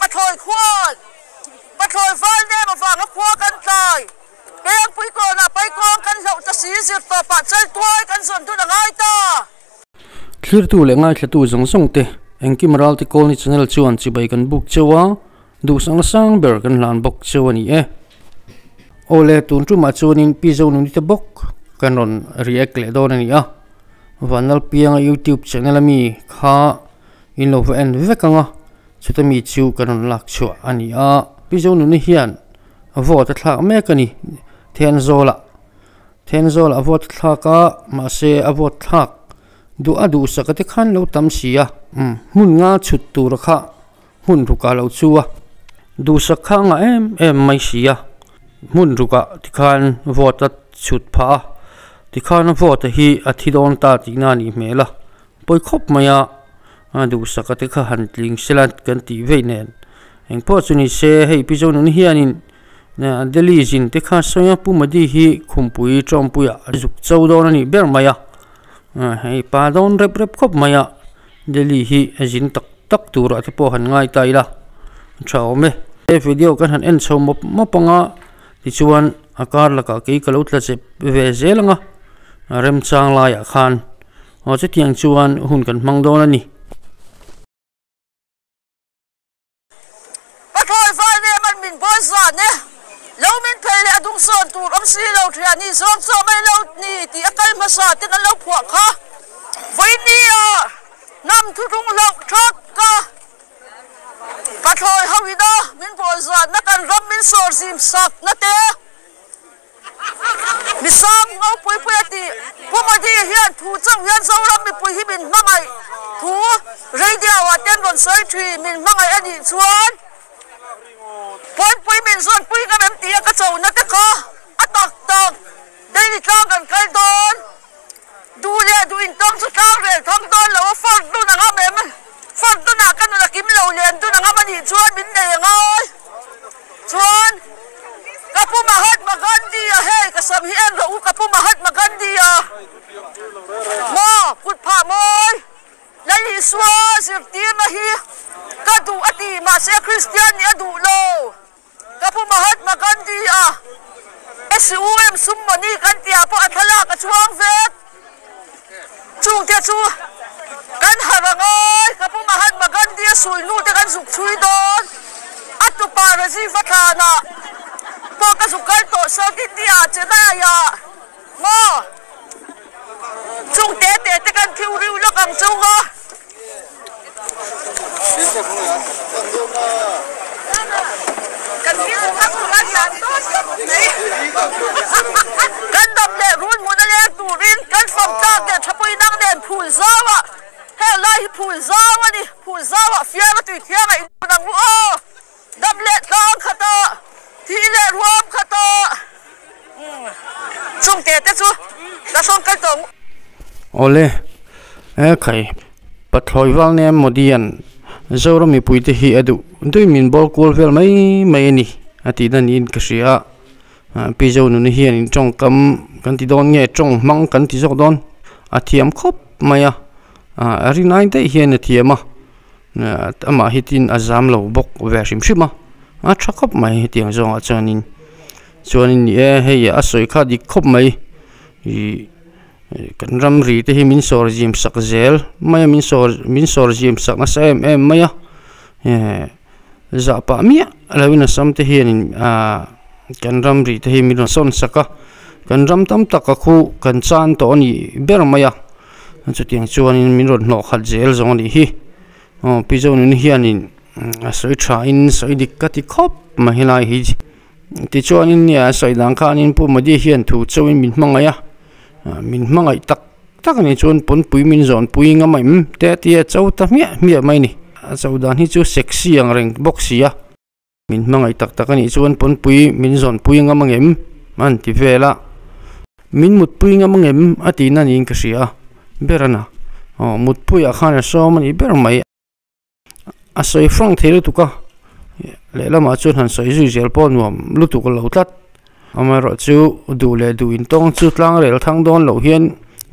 ปะถอยควอนปะถอยฟ้าเนี่ยมาฟังควอกันตายเปียงปุยก่อนไปกองกันเราจะสีสิต่อปัดใจตัวกันส่วนทุนง่ายตาคลีร์ตัวเล็งง่ายแค่ตัวสงสงเตะเอ็งกิมรัลติโกนิชแนลชวนจีบกันบุกเจ้าดูสังละสังเบอร์กันหลานบุกเจ้านี่โอเลตุนจุมาชวนินพิจารณาที่บุกกันรอนรีแอคเลดอนนี่วันนั้นเพียง YouTube channel มีข้าอินโนเวชันเวกังสุดท้ายมีชิวกันรอนลักชัวอันนี้พิจารณาเฮียนวอดทักแม่กันนี่เทนโซล่าวอดทักมาเสียวอดทักดูสักที่ขันเราทำเสียหุ่นงาชุดตัวรักหุ่นทุกาเราชัวดูสักข้างไม่เสียหุ่นทุกาที่ขันวอดชุดผ้าที่ข้านวอดฮีอาทิตย์โดนตาตีนานี่เมล่ะไปคบมายาดูสักที่ข้าหันลิงสลัดกันตีเวเนนเองพอสุนิเซ่ให้พิจารณาเฮียนินเนี่ยเดลิจินที่ข้าสอยปุ่มดีฮีคุมปุยจอมปุยจุกเจ้าโดนนี่เบอร์มายาให้ปาดอนเร็บคบมายาเดลิฮีจินตักตัวที่พอหันง่ายตายละชาวเมวิดีโอกันหันเอ็นชาวมปังที่ชวนอาการละก็กี่กลุ่มละเจ็บเวเซลังเริ่มจางลายขันจะเที่ยงชวนหุ่นกันมังโดนนี่ปะถอยฟ้าเนี่ยมันมินบริษัทเนี่ยเรามินเพลย์ดุงส่วนตูรมซีเราเทียนี่ส่วนไม่เรานี่ที่อาการมาสาที่นั่นเราพวกเขาวันนี้นำทุกหลักทักกะปะถอยฮาวิดามินบริษัทนักการรับมินส่วนสิมสักนั่นเองมิสังเอาปุยตีพวกมันที่เฮียนถูจังเฮียนเสาเรามีปุยที่มินมังไงถูเรียเดียวว่าเต้นรอนไซทรีมินมังไงอันนี้ชวนพอนปุยมินส่วนปุยก็แบบตีกระโจนนักตะคอตักได้ที่จ้างกันใครโดนดูเนี่ยดูอินต้องสุดท้ายเลยท้องโดนแล้วว่าฟังตัวหนังอะไรมันฟังตัวหนักกันตัวกิมเหลาเรียนตัวหนังมันนี่ชวนมินได้ยังไงชวนกับผู้มาฮัดมากันดีเฮ้กับสามีเอ็นเรากับผู้มาฮัดมากันดีมอกุดผ่ามอยและลิสวาสิบตีมาฮีก็ดูอดีมาเสียคริสเตียนเนี่ยดูโลกับผู้มาฮัดมากันดีSUM ซุ่มมันนี่กันเตียพออัธลากระช่วงเวทจุงเทียชูกันหารังกับผู้มาฮัดมากันดีสุยนู่นแต่กันสุกชุยโดนอัตุปาระซีฟัฒนาพอกระสุกกันโตเสกินดีอาจจะได้ยามอจุงเตะแต่กันคิวริวแล้วกังจุงกันที่ทักกันนั้นกันดับเล่รุ่นมุนเล่ตูรินกันฟังจากเด็ดทับไปนั่งเด่นผูซาวะเฮ้ยไล่ผูซาวะนี่ผูซาวะเฟียร์ตุยเทียงไอ้นังดับเล่ทองขตาที่เล่รวมขตาจุ่มเตะจูแล้วส่งกันตรงโอเล่ใครปัดถอยวัลเนี่ยโมดีอันเจ้าเรามีปุยที่ฮีอดูด้วยมินบอลกูลเวลไม่นี่อาทิตย์นั้นอินกษยาปีเจ้าหนุ่มเฮียนจงกำกันที่โดนเงี้ยจงมังกันที่จงโดนอาทิตย์ครบไม่อะไรนั่นได้เฮียนอาทิตย์มามาฮิตินอาจามเราบกเวชิมชิมาชักครบไม่ฮิติงจงอาจารย์นี่เฮียอาศัยข้าดิครบไม่กันรำรีที่ให้มินสอร์จิมสักเซลไม่มินสอร์จิมสักนัสไม่จะปะมีอะไรวินาสัมที่เห็นกันรำรีที่ให้มินสอนสักกันรำตั้มตักคู่กันจานตัวนี้เบอร์ไม่จุดยังชวนมินรอนหลอกขัดเซลจงนี้ฮีพิจารณาเฮียนินสวยชาอินสวยดิกติคบมาให้ลายฮีที่ชวนเนี่ยสวยดังข้านินผู้มาดีเฮียนถูกชวนมินมังไงมินมังไงตักนี่ชวนปนปุยมินจอนปุยงาไม่แต่ที่เจ้าตาเมียไม่นี่เจ้าด้านที่จูเซ็กซี่อย่างเร่งบ็อกซี่มินมังไงตักนี่ชวนปนปุยมินจอนปุยงามังเอ็มมันที่เวลามินมุดปุยงามังเอ็มอาทิตย์นั้นยิงกษีเบรนะมุดปุยอาคารซ้อมมันอีเบรไม่อาศัยฟังเทลุตุกะแล้วมาชวนหันใส่จุเจลปอนวมลุตุกเหล่าทัดอามาเราจูดูแลดูอินต้องจุดล่างเรือทางโดนเหล่าเฮียน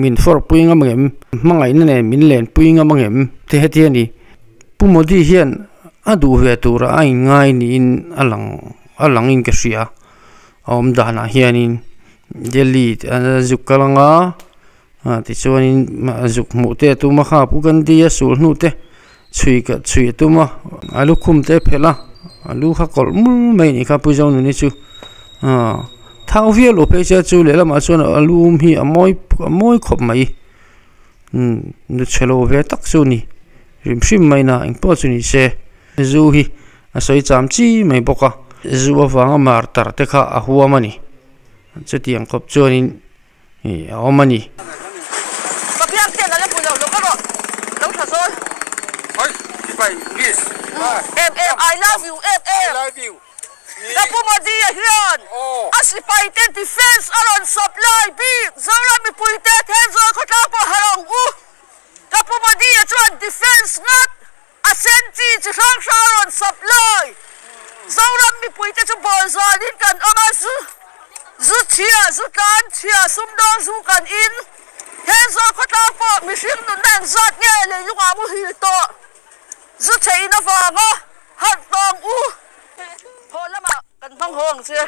มินฟอร์ปุยงามังเอ็มมังไงนั่นเองมินเลนปุยงามังเอ็มเทียนี่ปุ่มดีเฮียน adu ve tura ai ngai ni in alang in ka ria om dana hianin delhi zukalanga ti chuanin zuk mu te tu ma kha pu kan dia sul nu te chui tu ma alu khum te phela alu kha kol mul mai ni kha pu jaw nu ni chu thau vi lo pe cha chu le la ma chuan alu hi amoi khop mai nu chelo ve tak chu ni rim shim mai na eng po chu ni se zu hi a soi cham chi mai boka zu awanga mar tar te kha a huamani chetiang khop chuanin omani I love you, I love you. Kapumadi yan. Asipay ten defense aron supply B. Zara mi puite tenzo katapa harangu. Kapumadi yan defense ngat. Asenti chang aron supply. Zara mi puite chu bolzalin kan amasu. Zutia zukan tia sumdong zukan in. Tenzo katapa mishing nun zat nye le yung amu hito. Zutia na vanga. Hat dong u. Hola ma kan bang hong che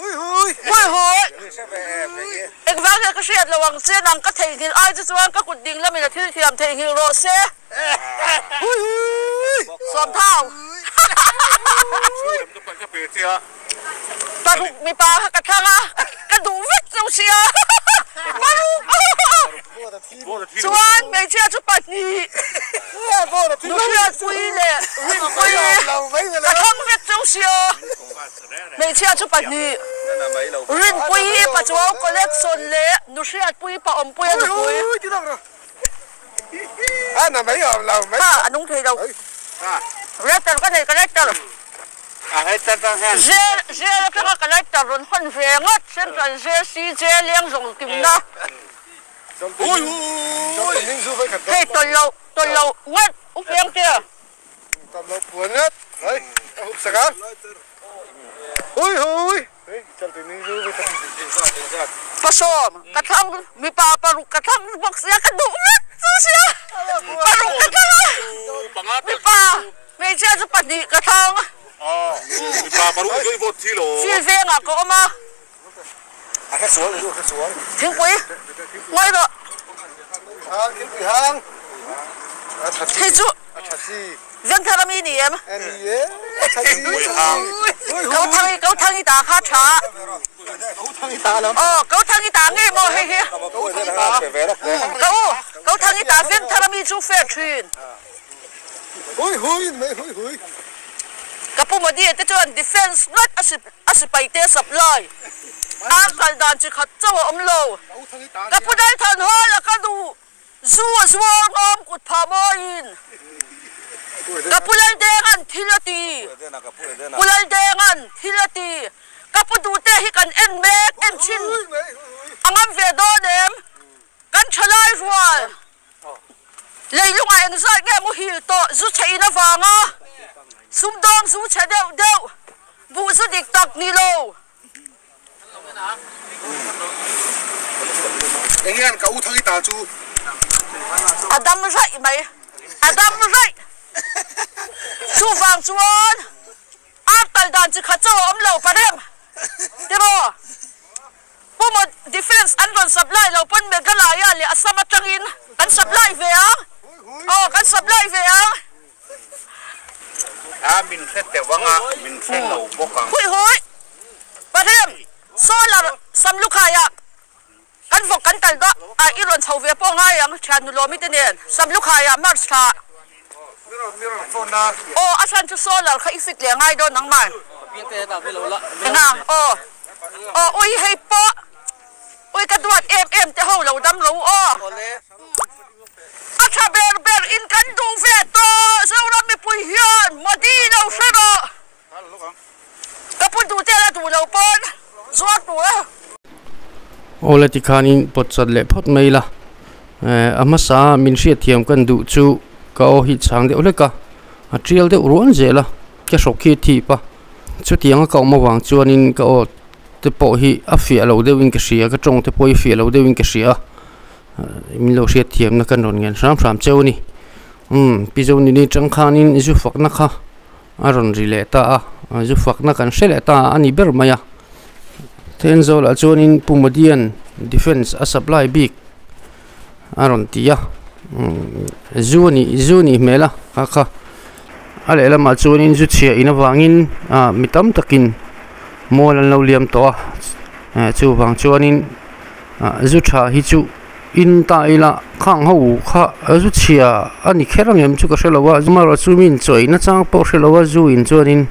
hui ek wang ka shiat lawang che nang ka thei hil ai chu chuan ka kut ding la mi la thil thiam thei hil ro se hui som thau ta mi pa ka thanga ka du vek chu sia chuan me chia chu pa ni nu chia pui le rin pui ka thang vek chu sia me chia chu pa ni rin pui pa chu collection le nu chia pui pa om pui du pui na mấy lâu mấy anong thei đâu rector ka nei rector hết tất cả je ka collector ron hon ve ngat central je je liang rong kim na ui hey tôi lâu ngắt úp liang kia tầm lâu buồn nhất đấy úp sạc á ui chân tình ninh du với pasom kathang mi pa paru kathang box ya ka du ngat su sia paru kathang mi pa me cha chu pat ni kathang mi pa paru cái vô thi lô chi ve nga ko ma cái xuống thing pui ngoi do cái quỷ hang hey chu dân thara mi ni em câu thang y ta khá trả câu thang y ta nghe mò hay he câu thang y ta dân thara mi chu phê truyền hui kapu mo di ete chuan defense not asipay te supply ang kaldan chi khat chaw om lo kapu dai than ho la ka du zu ngom kut pha mo in kapulal dengan thilati kapudu te hi kan en mek en chin angam ve do dem kan chalai rual leilunga en zat nge mu hil to zu chaina wanga sumdong zu cha deu bu zu dik tak ni lo engyan ka u thangi ta chu adam rai chu vang chuan akal dan chi khachaw om lo parem tebo pomo defense an ron supply lo pon me gala ya le asama tangin kan supply ve kan supply ve min sette wanga min sen lo boka hui parem solar samlukhaya kan vok kan tal do iron chho ve po nga yang chan lo mi tenen samlukhaya mars tha asan chu solar kha ifik le ngai do nang man nga oi hei po oi ka duat em te ho lo dam lo acha ber in kan du ve to saura mi pui hian modi lo sero kapun du te la du lo pon zuat tu ole ti khanin potchat le phot maila amasa min ria thiam kan du chu ka hi chang de ole ka trial de uron zela ke shokhi thi pa chu tianga ka ma wang chuanin ka o te po hi a fi lo de win ka ria ka tong te poi fi lo de win ka ria min lo ria thiam na kan ron ngen ram cheu ni pizo ni changkhanin zu fakna kha aron rile ta a zu fakna kan shele ta ani ber maya tenzol a chonin pumadian defense a supply big aron tia zuni mela kha ale lama chonin zu chia ina wangin mitam takin molan lo liam to chu wang chonin zu tha hi chu in ta ila khang ho kha zu chia ani kherang em chu ka shelawa zumara chumin choi na chang po shelawa zu in chonin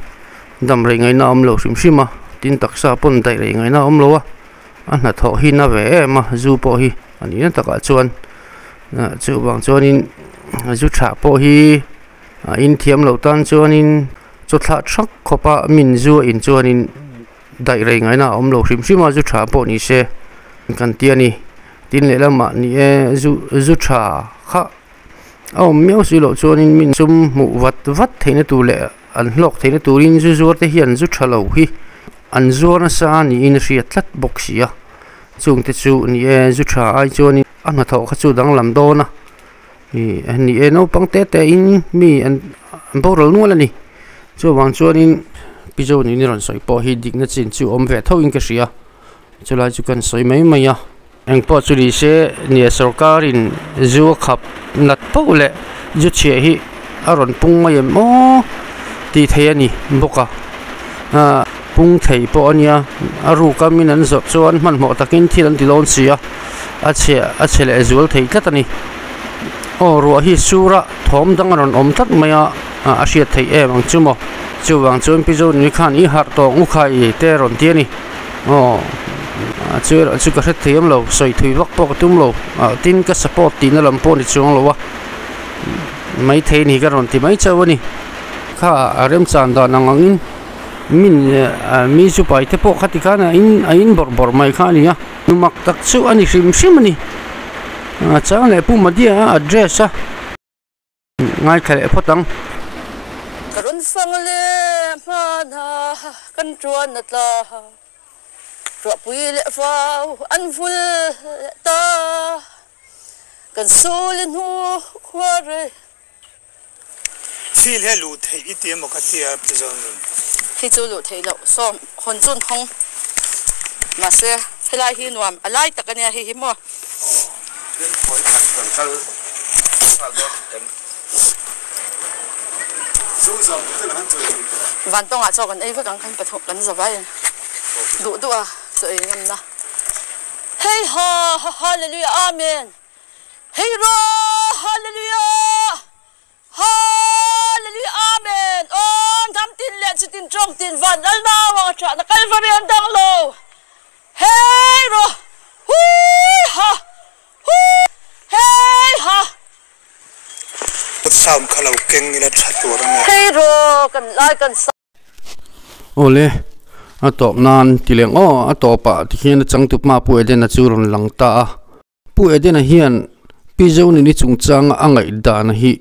dam rei ngai na om lo shima tin taksa pon dai rei ngai na om lo na tho hi na ve ma zu po hi ani na taka chuan chu wang chonin zu tha po hi in thiam lo tan chuanin chu thla thak khopa min zu in chuanin dai rei ngai na om lo shima zu tha po ni se kan tiani tin le lama ni zu tha kha miao si lo chuanin min chum mu wat theina tu le an hlok theina turin zu zur te hian zu tha lo hi an zur na sa ni in ria tlat boxia chung te chu ni zu tha ai chuanin an tho kha chu dang lam do na ni no pang te in mi an borol nu la ni chu wang chuanin pizo ni ron soi po hi dik na chin chu om ve tho in ka ria chulai chu kan soi mai mai ang po chuli se ni sarkarin zu khap nat po le ju che hi aron pung mai mo ti theiani boka pung thei po ania aru kamin an zo chuan man mo takin thilan tilon sia a che le zual thei tlatani ru hi sura thom dang ron om tat maya a sia thei ang chumo chuwang chun pizo ni khan I har to ngu khai te ron tiani chu ka hret thiam lo soi thui wak po ka tum lo tin ka support tin lam po ni chung lo wa mai thei ni ka ron ti mai chawani kha arem chan da nangangin min mi chu pai te po khati kana in bor mai kha ni ya numak tak chu ani sim ni chang le pu ma dia address ngai khale photang karun sang le ma na kan chuan na tla tawmpui le fa an ful ta kan solin hu khware feel hello thei itiam ka tia pizon hi chu lu thei lo so khon chun hong ma se helai hi nuam alai takania hi mo den khoi khan kal zo zam te han chu van tong a chokan ei vakang khan pathok kan zawai du a choi ngam na hey ha hallelujah amen hey ro hallelujah hallelujah amen on tham tin le chitin trong tin van al na wa cha na calvary an dang lo hey ro hu ha hey ha sound khalau keng ila thatur anga hey ro kan lai kan ole atop nan tileng atopa tikhian changtup ma pu eden achurun langta pu eden hian pizo ni chungchang angai dan hi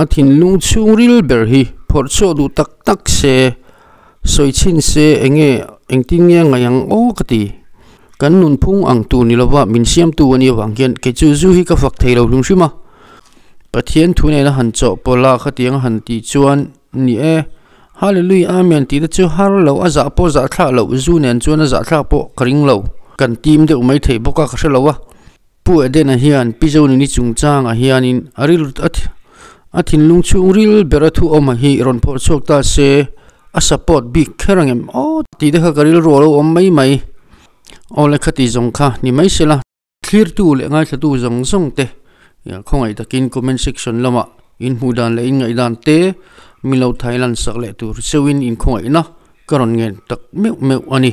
athin lung chungril ber hi phorcho du tak se soichin se engting nge ngayang kati kan nun phung ang tu ni lawa min siam tu ani wanghian ke chu zu hi ka fak theilo lungshima pathian thune na han cho pola khatiang han ti chuan ni hallelujah amen ti da chu har lo aza po za thla lo zu nen chuan za thla po kring lo kan tim de umai thei boka ka shalowa pu eden hian pizo ni chungchang a hianin aril athin lungchung ril berathu oma hi ron por chok ta se a support big kherangem ti de ka karil ro lo om mai ole khati zong kha ni mai sela clear tu le ngai thatu zong te ya khongai takin comment section lama in hudan le ingai dan te milo thailand sak le tur sewin in khongai na karon ngen tak meu ani